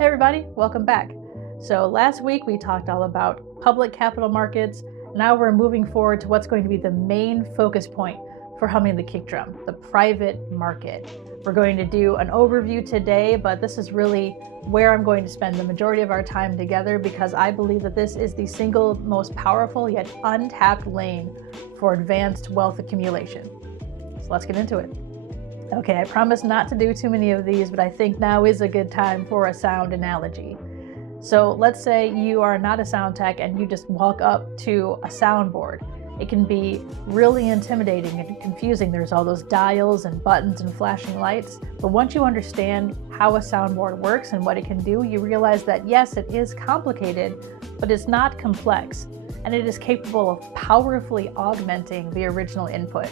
Hey everybody, welcome back. So last week we talked all about public capital markets. Now we're moving forward to what's going to be the main focus point for Humming the Kick Drum, the private market. We're going to do an overview today, but this is really where I'm going to spend the majority of our time together because I believe that this is the single most powerful yet untapped lane for advanced wealth accumulation. So let's get into it. Okay, I promise not to do too many of these, but I think now is a good time for a sound analogy. So let's say you are not a sound tech and you just walk up to a soundboard. It can be really intimidating and confusing. There's all those dials and buttons and flashing lights. But once you understand how a soundboard works and what it can do, you realize that yes, it is complicated, but it's not complex. And it is capable of powerfully augmenting the original input.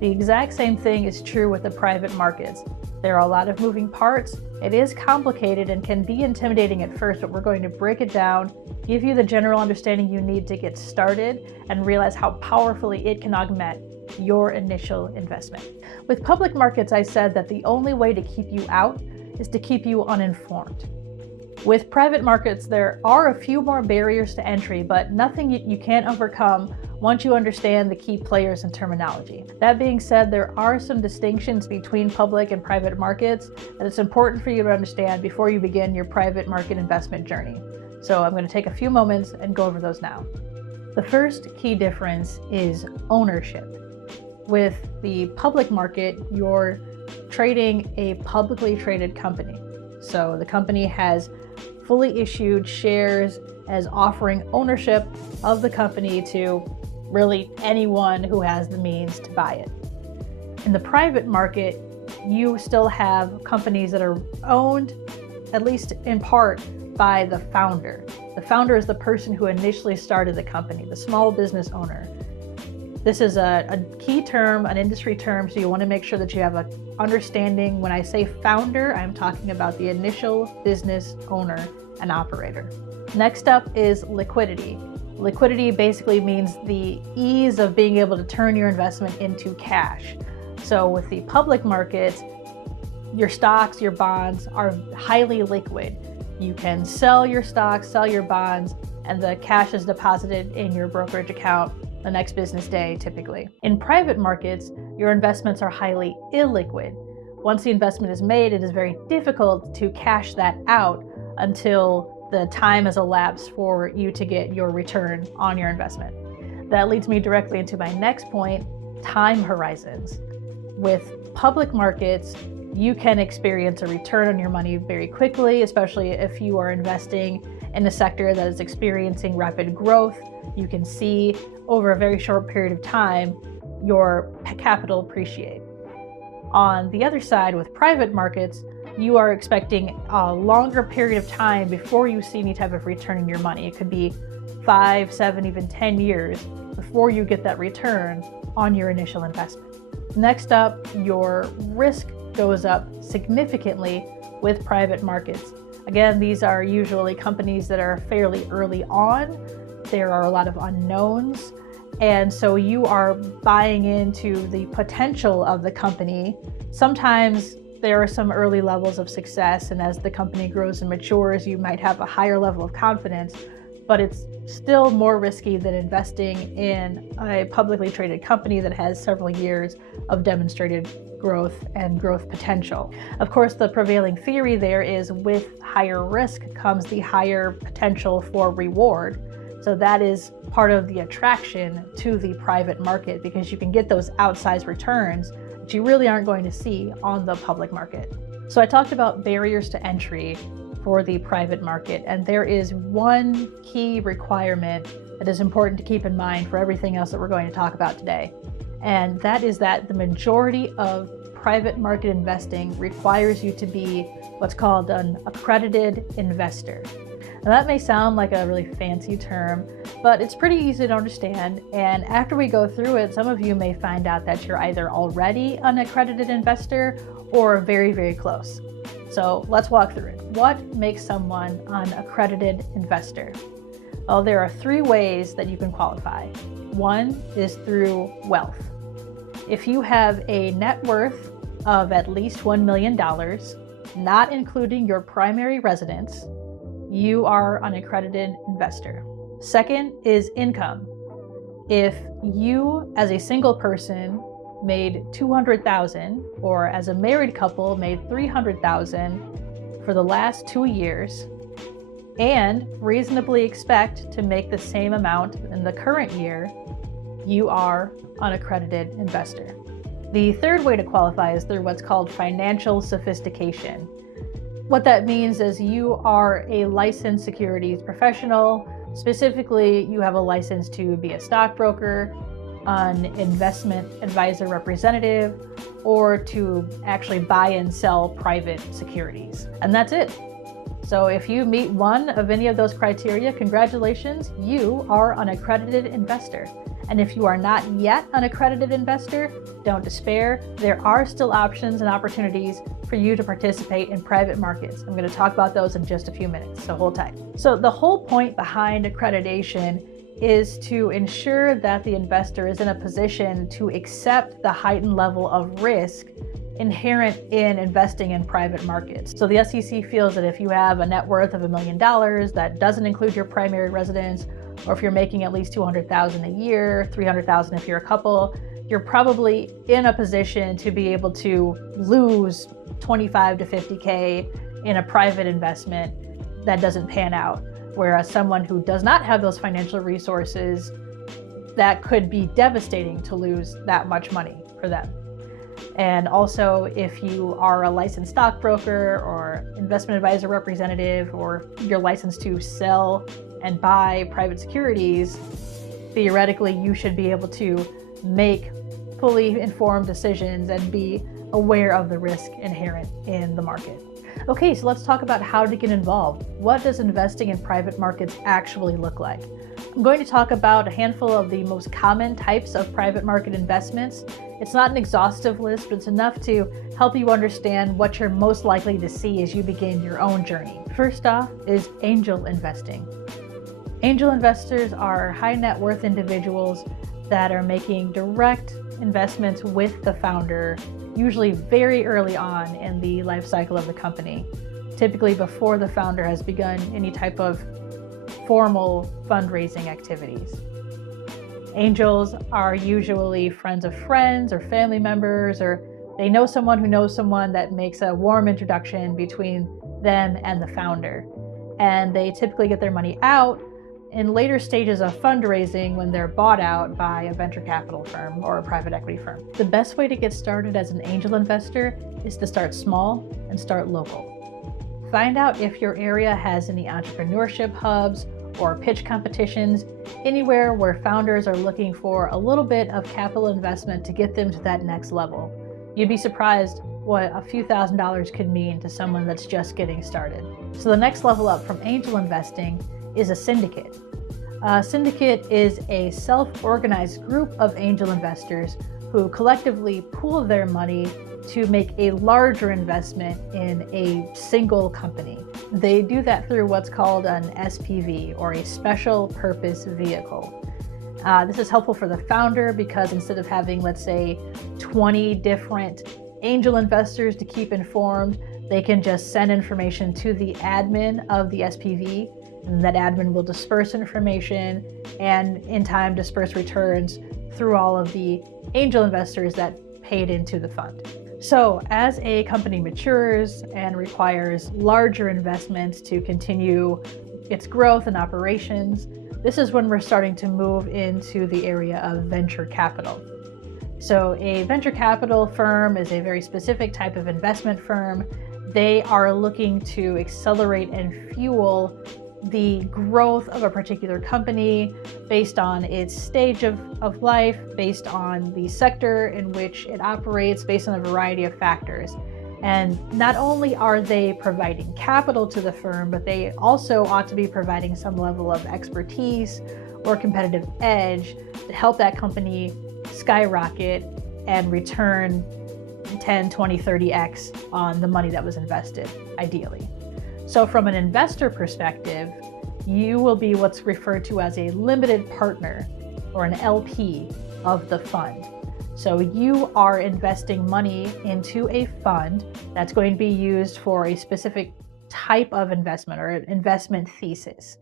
The exact same thing is true with the private markets. There are a lot of moving parts. It is complicated and can be intimidating at first, but we're going to break it down, give you the general understanding you need to get started, and realize how powerfully it can augment your initial investment. With public markets, I said that the only way to keep you out is to keep you uninformed. With private markets, there are a few more barriers to entry, but nothing you can't overcome once you understand the key players and terminology. That being said, there are some distinctions between public and private markets that it's important for you to understand before you begin your private market investment journey. So I'm going to take a few moments and go over those now. The first key difference is ownership. With the public market, you're trading a publicly traded company. So the company has fully issued shares as offering ownership of the company to really anyone who has the means to buy it. In the private market, you still have companies that are owned, at least in part, by the founder. The founder is the person who initially started the company, the small business owner. This is a key term, an industry term, so you want to make sure that you have an understanding. When I say founder, I'm talking about the initial business owner and operator. Next up is liquidity. Liquidity basically means the ease of being able to turn your investment into cash. So with the public markets, your stocks, your bonds are highly liquid. You can sell your stocks, sell your bonds, and the cash is deposited in your brokerage account the next business day, typically. In private markets, your investments are highly illiquid. Once the investment is made, it is very difficult to cash that out until the time has elapsed for you to get your return on your investment. That leads me directly into my next point, time horizons. With public markets, you can experience a return on your money very quickly, especially if you are investing in a sector that is experiencing rapid growth. You can see over a very short period of time your capital appreciate. On the other side, with private markets, you are expecting a longer period of time before you see any type of return in your money. It could be 5, 7, even 10 years before you get that return on your initial investment. Next up, your risk goes up significantly with private markets. Again, these are usually companies that are fairly early on. There are a lot of unknowns. And so you are buying into the potential of the company. Sometimes there are some early levels of success, and as the company grows and matures, you might have a higher level of confidence, but it's still more risky than investing in a publicly traded company that has several years of demonstrated growth and growth potential. Of course, the prevailing theory there is with higher risk comes the higher potential for reward. So that is part of the attraction to the private market because you can get those outsized returns that you really aren't going to see on the public market. So I talked about barriers to entry for the private market, and there is one key requirement that is important to keep in mind for everything else that we're going to talk about today. And that is that the majority of private market investing requires you to be what's called an accredited investor. Now that may sound like a really fancy term, but it's pretty easy to understand. And after we go through it, some of you may find out that you're either already an accredited investor or very, very close. So let's walk through it. What makes someone an accredited investor? Well, there are 3 ways that you can qualify. One is through wealth. If you have a net worth of at least $1 million, not including your primary residence, you are an accredited investor. Second is income. If you, as a single person, made $200,000, or as a married couple made $300,000 for the last 2 years, and reasonably expect to make the same amount in the current year, you are an accredited investor. The third way to qualify is through what's called financial sophistication. What that means is you are a licensed securities professional. Specifically, you have a license to be a stockbroker, an investment advisor representative, or to actually buy and sell private securities. And that's it. So if you meet one of any of those criteria, congratulations, you are an accredited investor. And if you are not yet an accredited investor, don't despair. There are still options and opportunities for you to participate in private markets. I'm going to talk about those in just a few minutes, so hold tight. So the whole point behind accreditation is to ensure that the investor is in a position to accept the heightened level of risk inherent in investing in private markets. So the SEC feels that if you have a net worth of $1 million, that doesn't include your primary residence, or if you're making at least $200,000 a year, $300,000 if you're a couple, you're probably in a position to be able to lose 25 to 50K in a private investment that doesn't pan out. Whereas someone who does not have those financial resources, that could be devastating to lose that much money for them. And also, if you are a licensed stockbroker or investment advisor representative, or you're licensed to sell and buy private securities, theoretically, you should be able to make fully informed decisions and be aware of the risk inherent in the market. Okay, so let's talk about how to get involved. What does investing in private markets actually look like? I'm going to talk about a handful of the most common types of private market investments. It's not an exhaustive list, but it's enough to help you understand what you're most likely to see as you begin your own journey. First off is angel investing. Angel investors are high net worth individuals that are making direct investments with the founder, usually very early on in the life cycle of the company, typically before the founder has begun any type of formal fundraising activities. Angels are usually friends of friends or family members, or they know someone who knows someone that makes a warm introduction between them and the founder. And they typically get their money out in later stages of fundraising when they're bought out by a venture capital firm or a private equity firm. The best way to get started as an angel investor is to start small and start local. Find out if your area has any entrepreneurship hubs or pitch competitions, anywhere where founders are looking for a little bit of capital investment to get them to that next level. You'd be surprised what a few $1,000s could mean to someone that's just getting started. So the next level up from angel investing is a syndicate. A syndicate is a self-organized group of angel investors who collectively pool their money to make a larger investment in a single company. They do that through what's called an SPV, or a special purpose vehicle. This is helpful for the founder because instead of having, let's say, 20 different angel investors to keep informed, they can just send information to the admin of the SPV, and that admin will disperse information and in time disperse returns through all of the angel investors that paid into the fund. So as a company matures and requires larger investments to continue its growth and operations, this is when we're starting to move into the area of venture capital. So a venture capital firm is a very specific type of investment firm. They are looking to accelerate and fuel the growth of a particular company based on its stage of life, based on the sector in which it operates, based on a variety of factors. And not only are they providing capital to the firm, but they also ought to be providing some level of expertise or competitive edge to help that company skyrocket and return 10, 20, 30x on the money that was invested, ideally. So from an investor perspective, you will be what's referred to as a limited partner, or an LP, of the fund. So you are investing money into a fund that's going to be used for a specific type of investment or an investment thesis.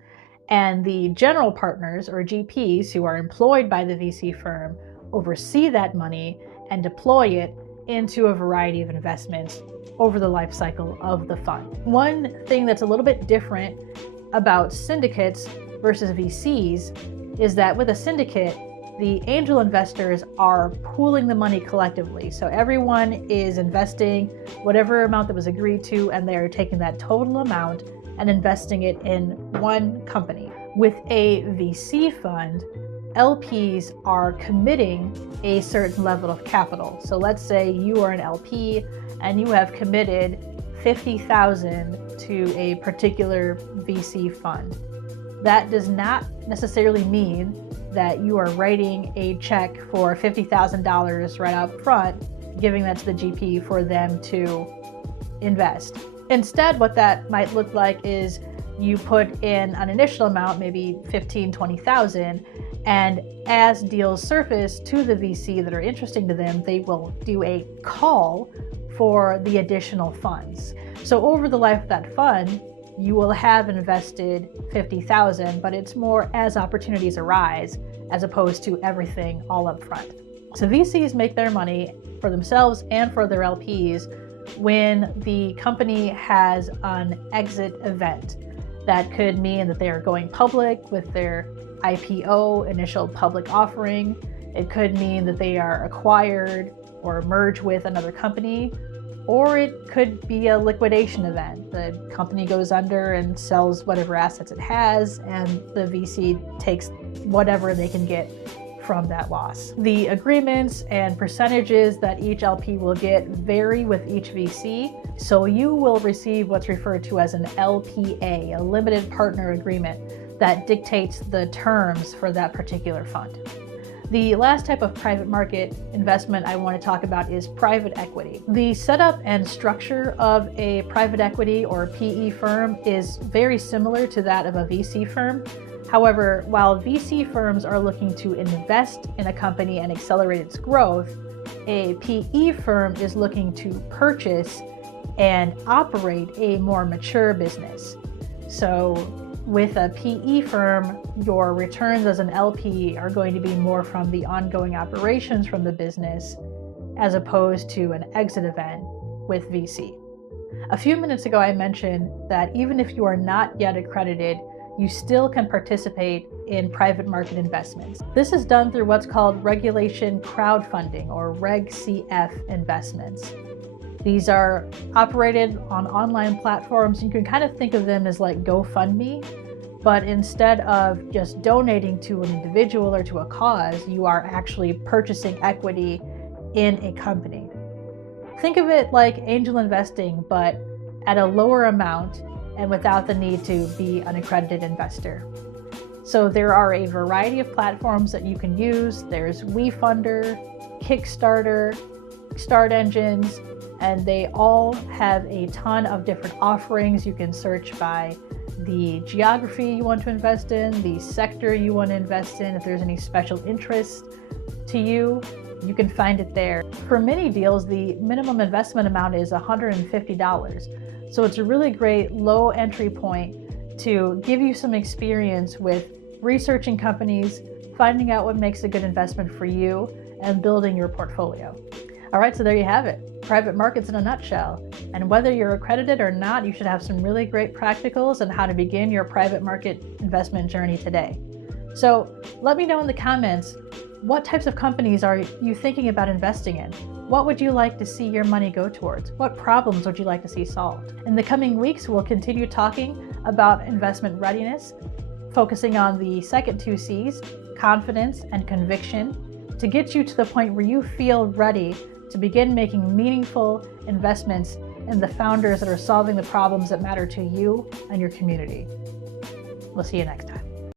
And the general partners or GPs who are employed by the VC firm oversee that money and deploy it into a variety of investments over the life cycle of the fund. One thing that's a little bit different about syndicates versus VCs is that with a syndicate, the angel investors are pooling the money collectively. So everyone is investing whatever amount that was agreed to, and they're taking that total amount and investing it in one company. With a VC fund, LPs are committing a certain level of capital. So let's say you are an LP and you have committed $50,000 to a particular VC fund. That does not necessarily mean that you are writing a check for $50,000 right up front, giving that to the GP for them to invest. Instead, what that might look like is you put in an initial amount, maybe $15,000, $20,000, and as deals surface to the VC that are interesting to them, they will do a call for the additional funds. So over the life of that fund, you will have invested $50,000, but it's more as opportunities arise as opposed to everything all up front. So VCs make their money for themselves and for their LPs when the company has an exit event. That could mean that they are going public with their IPO, initial public offering. It could mean that they are acquired or merge with another company, or it could be a liquidation event. The company goes under and sells whatever assets it has, and the VC takes whatever they can get from that loss. The agreements and percentages that each LP will get vary with each VC, so you will receive what's referred to as an LPA, a limited partner agreement, that dictates the terms for that particular fund. The last type of private market investment I want to talk about is private equity. The setup and structure of a private equity or PE firm is very similar to that of a VC firm. However, while VC firms are looking to invest in a company and accelerate its growth, a PE firm is looking to purchase and operate a more mature business. So with a PE firm, your returns as an LP are going to be more from the ongoing operations from the business as opposed to an exit event with VC. A few minutes ago, I mentioned that even if you are not yet accredited, you still can participate in private market investments. This is done through what's called regulation crowdfunding or Reg CF investments. These are operated on online platforms. You can kind of think of them as like GoFundMe, but instead of just donating to an individual or to a cause, you are actually purchasing equity in a company. Think of it like angel investing, but at a lower amount and without the need to be an accredited investor. So there are a variety of platforms that you can use. There's WeFunder, Kickstarter, Start Engines, and they all have a ton of different offerings. You can search by the geography you want to invest in, the sector you want to invest in. If there's any special interest to you, you can find it there. For many deals, the minimum investment amount is $150. So it's a really great low entry point to give you some experience with researching companies, finding out what makes a good investment for you, and building your portfolio. All right, so there you have it. Private markets in a nutshell. And whether you're accredited or not, you should have some really great practicals on how to begin your private market investment journey today. So let me know in the comments, what types of companies are you thinking about investing in? What would you like to see your money go towards? What problems would you like to see solved? In the coming weeks, we'll continue talking about investment readiness, focusing on the second two C's, confidence and conviction, to get you to the point where you feel ready to begin making meaningful investments in the founders that are solving the problems that matter to you and your community. We'll see you next time.